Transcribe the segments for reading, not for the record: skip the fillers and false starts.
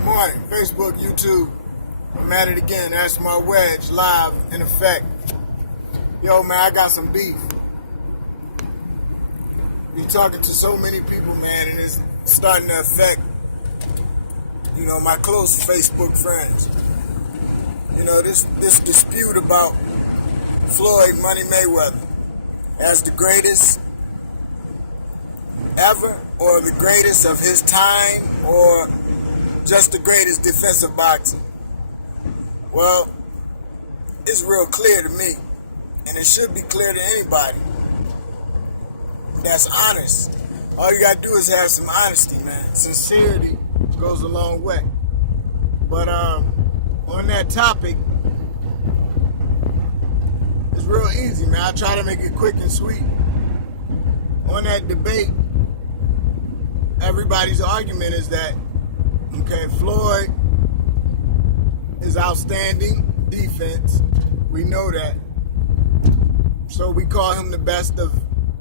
Good morning, Facebook, YouTube. I'm at it again. That's my wedge live in effect. Yo, man, I got some beef. Be talking to so many people, man, and it's starting to affect, my close Facebook friends. This dispute about Floyd Money Mayweather as the greatest ever, or the greatest of his time, or just the greatest defensive boxing. Well, it's real clear to me, and it should be clear to anybody that's honest. All you gotta do is have some honesty, man. Sincerity goes a long way. But on that topic, it's real easy, man. I try to make it quick and sweet. On that debate, everybody's argument is that, Floyd is outstanding defense. We know that. So we call him the best of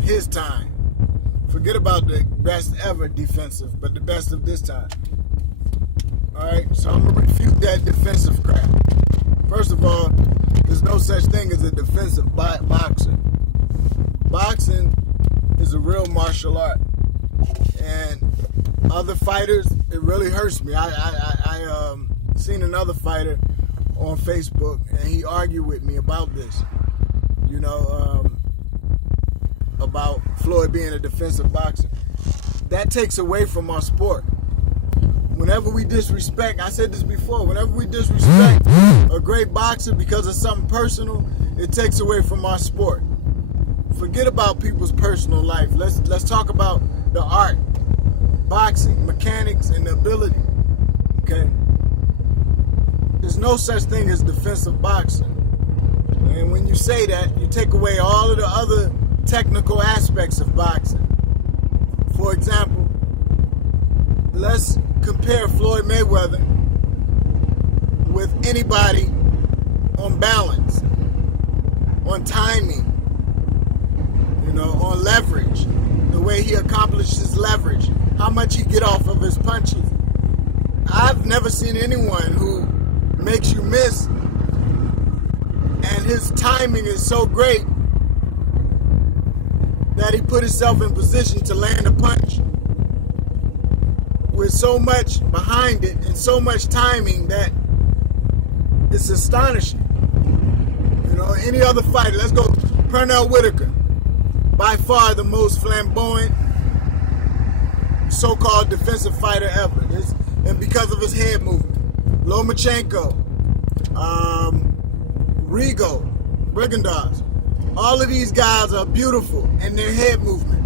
his time. Forget about the best ever defensive, but the best of this time. Alright, so I'm going to refute that defensive crap. First of all, there's no such thing as a defensive boxer. Boxing is a real martial art. And other fighters, it really hurts me. I seen another fighter on Facebook, and he argued with me about this. About Floyd being a defensive boxer. That takes away from our sport. Whenever we disrespect, I said this before, whenever we disrespect a great boxer because of something personal, it takes away from our sport. Forget about people's personal life. Let's talk about the art, boxing, mechanics, and the ability. Okay? There's no such thing as defensive boxing. And when you say that, you take away all of the other technical aspects of boxing. For example, let's compare Floyd Mayweather with anybody on balance, on timing, on leverage, the way he accomplishes leverage, how much he get off of his punches. I've never seen anyone who makes you miss, and his timing is so great that he put himself in position to land a punch with so much behind it and so much timing that it's astonishing. Any other fighter, let's go Pernell Whitaker, by far the most flamboyant so-called defensive fighter ever, and because of his head movement. Lomachenko, Rigondeaux, all of these guys are beautiful in their head movement.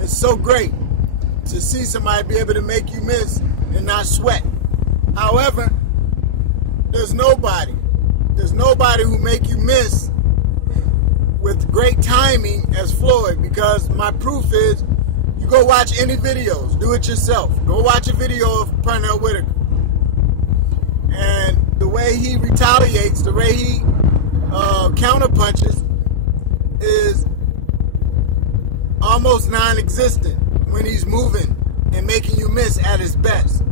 It's so great to see somebody be able to make you miss and not sweat. However, there's nobody who make you miss with great timing as Floyd, because my proof is, you go watch any videos, do it yourself. Go watch a video of Pernell Whitaker. And the way he retaliates, the way he counterpunches is almost non-existent when he's moving and making you miss at his best.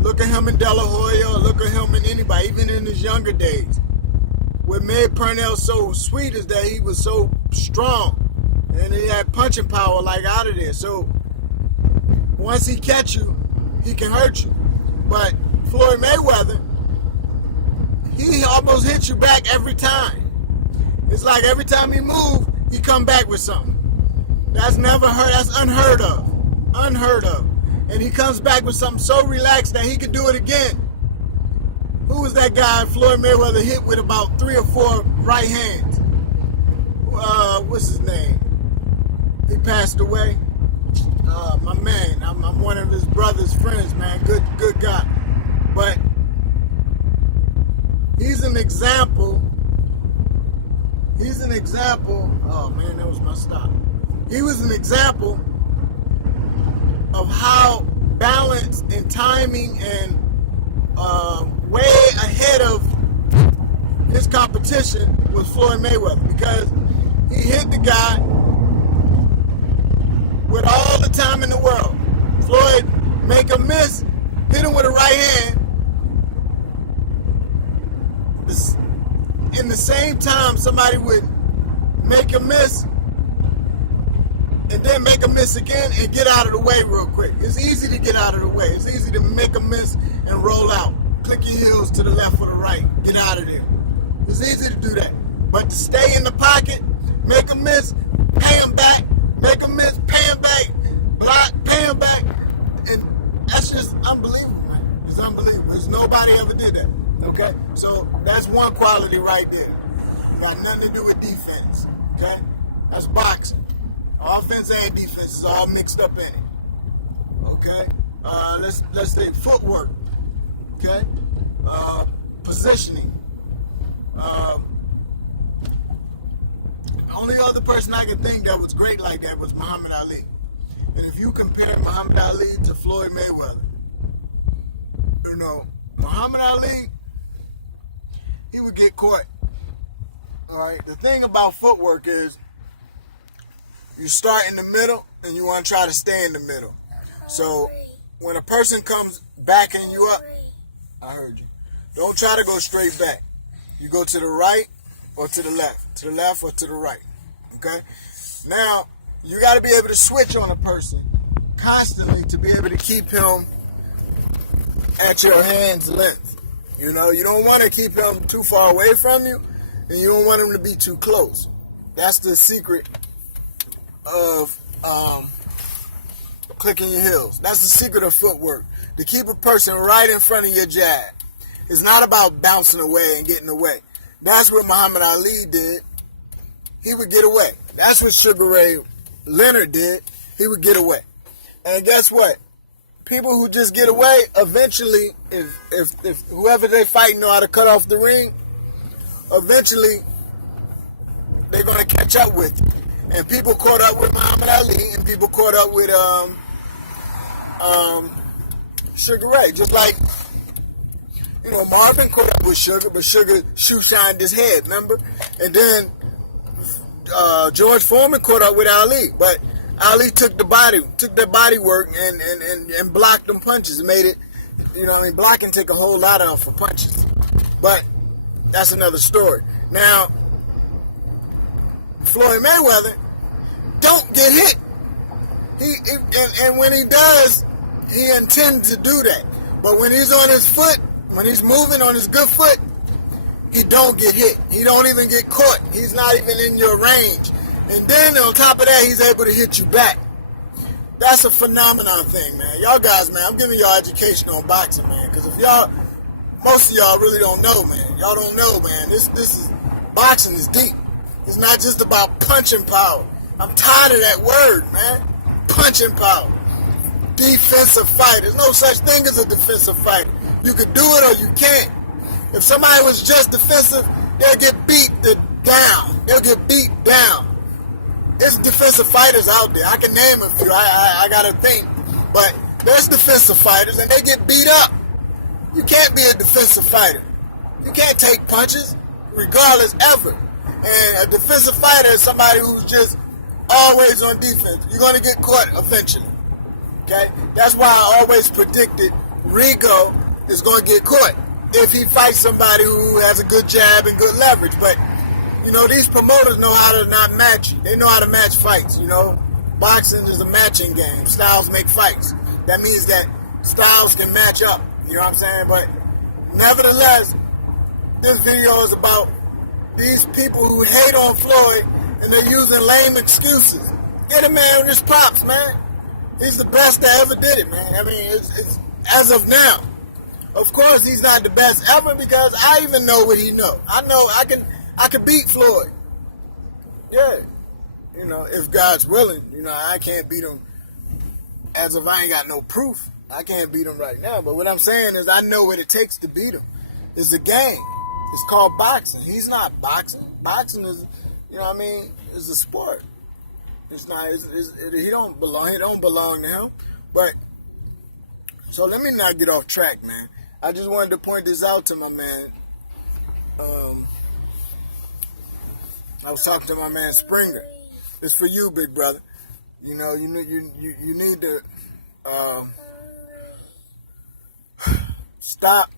Look at him in De La Hoya, look at him in anybody, even in his younger days. What made Pernell so sweet is that he was so strong and he had punching power like out of there. So once he catch you, he can hurt you. But Floyd Mayweather, he almost hits you back every time. It's like every time he moves, he come back with something. That's never heard. That's unheard of. Unheard of. And he comes back with something so relaxed that he could do it again. Who was that guy Floyd Mayweather hit with about 3 or 4 right hands? What's his name? He passed away. My man. I'm one of his brother's friends, man. Good guy. But he's an example. Oh man, that was my stop. He was an example of how balance and timing and way ahead of his competition was Floyd Mayweather, because he hit the guy with all the time in the world. Floyd make a miss, hit him with a right hand, same time somebody would make a miss and then make a miss again and get out of the way real quick. It's easy to get out of the way. It's easy to make a miss and roll out. Click your heels to the left or the right. Get out of there. It's easy to do that. But to stay in the pocket, make a miss, pay him back, make a miss, pay him back, block, pay him back, and that's just unbelievable, man. It's unbelievable. There's nobody ever did that. Okay? So that's one quality right there. Got nothing to do with defense. Okay? That's boxing. Offense and defense is all mixed up in it. Okay? Let's say footwork. Okay? Positioning. Only other person I could think that was great like that was Muhammad Ali. And if you compare Muhammad Ali to Floyd Mayweather, you know, Muhammad Ali, he would get caught. All right. The thing about footwork is you start in the middle and you want to try to stay in the middle. So when a person comes backing you up, I heard you. Don't try to go straight back. You go to the right or to the left or to the right. Okay? Now, you got to be able to switch on a person constantly to be able to keep him at your hand's length. You know, you don't want to keep him too far away from you, and you don't want him to be too close. That's the secret of clicking your heels. That's the secret of footwork. To keep a person right in front of your jab. It's not about bouncing away and getting away. That's what Muhammad Ali did. He would get away. That's what Sugar Ray Leonard did. He would get away. And guess what? People who just get away, eventually, if whoever they fight know how to cut off the ring, eventually they're going to catch up with you. And people caught up with Muhammad Ali, and people caught up with Sugar Ray. Just like, you know, Marvin caught up with Sugar, but Sugar shoe shined his head, remember? And then George Foreman caught up with Ali, but Ali took the body work and blocked them punches and made it, you know what I mean, blocking take a whole lot off for punches. But that's another story. Now, Floyd Mayweather don't get hit. And when he does, he intends to do that. But when he's on his foot, when he's moving on his good foot, he don't get hit. He don't even get caught. He's not even in your range. And then on top of that, he's able to hit you back. That's a phenomenon thing, man. Y'all guys, man, I'm giving y'all education on boxing, man. Because if y'all, most of y'all really don't know, man. Y'all don't know, man. This is, boxing is deep. It's not just about punching power. I'm tired of that word, man. Punching power. Defensive fight. There's no such thing as a defensive fighter. You can do it or you can't. If somebody was just defensive, they'll get beat down. They'll get beat down. There's defensive fighters out there. I can name a few. I gotta think. But there's defensive fighters and they get beat up. You can't be a defensive fighter. You can't take punches, regardless, ever. And a defensive fighter is somebody who's just always on defense. You're gonna get caught eventually. Okay? That's why I always predicted Rigo is gonna get caught if he fights somebody who has a good jab and good leverage. But, you know, these promoters know how to not match. They know how to match fights, you know. Boxing is a matching game. Styles make fights. That means that styles can match up. You know what I'm saying? But nevertheless, this video is about these people who hate on Floyd and they're using lame excuses. Get a man with his props, man. He's the best that ever did it, man. I mean, it's as of now. Of course, he's not the best ever because I even know what he know. I know I can beat Floyd. Yeah. You know, if God's willing, you know, I can't beat him as if I ain't got no proof. I can't beat him right now. But what I'm saying is I know what it takes to beat him. It's a game. It's called boxing. He's not boxing. Boxing is, you know what I mean, is a sport. It's not, he don't belong to him. But, so let me not get off track, man. I just wanted to point this out to my man. I was talking to my man Springer. It's for you, big brother. You know, you need to stop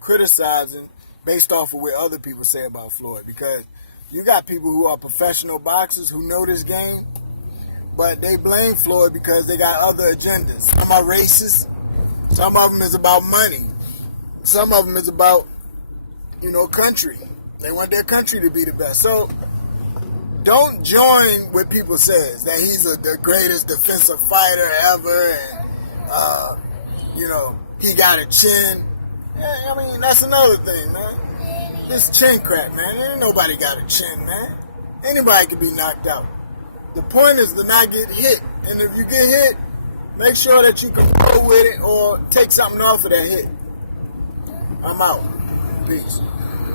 criticizing based off of what other people say about Floyd, because you got people who are professional boxers who know this game, but they blame Floyd because they got other agendas. Some are racist. Some of them is about money. Some of them is about, country. They want their country to be the best. So don't join what people says, that he's the greatest defensive fighter ever, and, he got a chin. Yeah, I mean, that's another thing, man. This chin crap, man. Ain't nobody got a chin, man. Anybody can be knocked out. The point is to not get hit. And if you get hit, make sure that you can go with it or take something off of that hit. I'm out. Peace.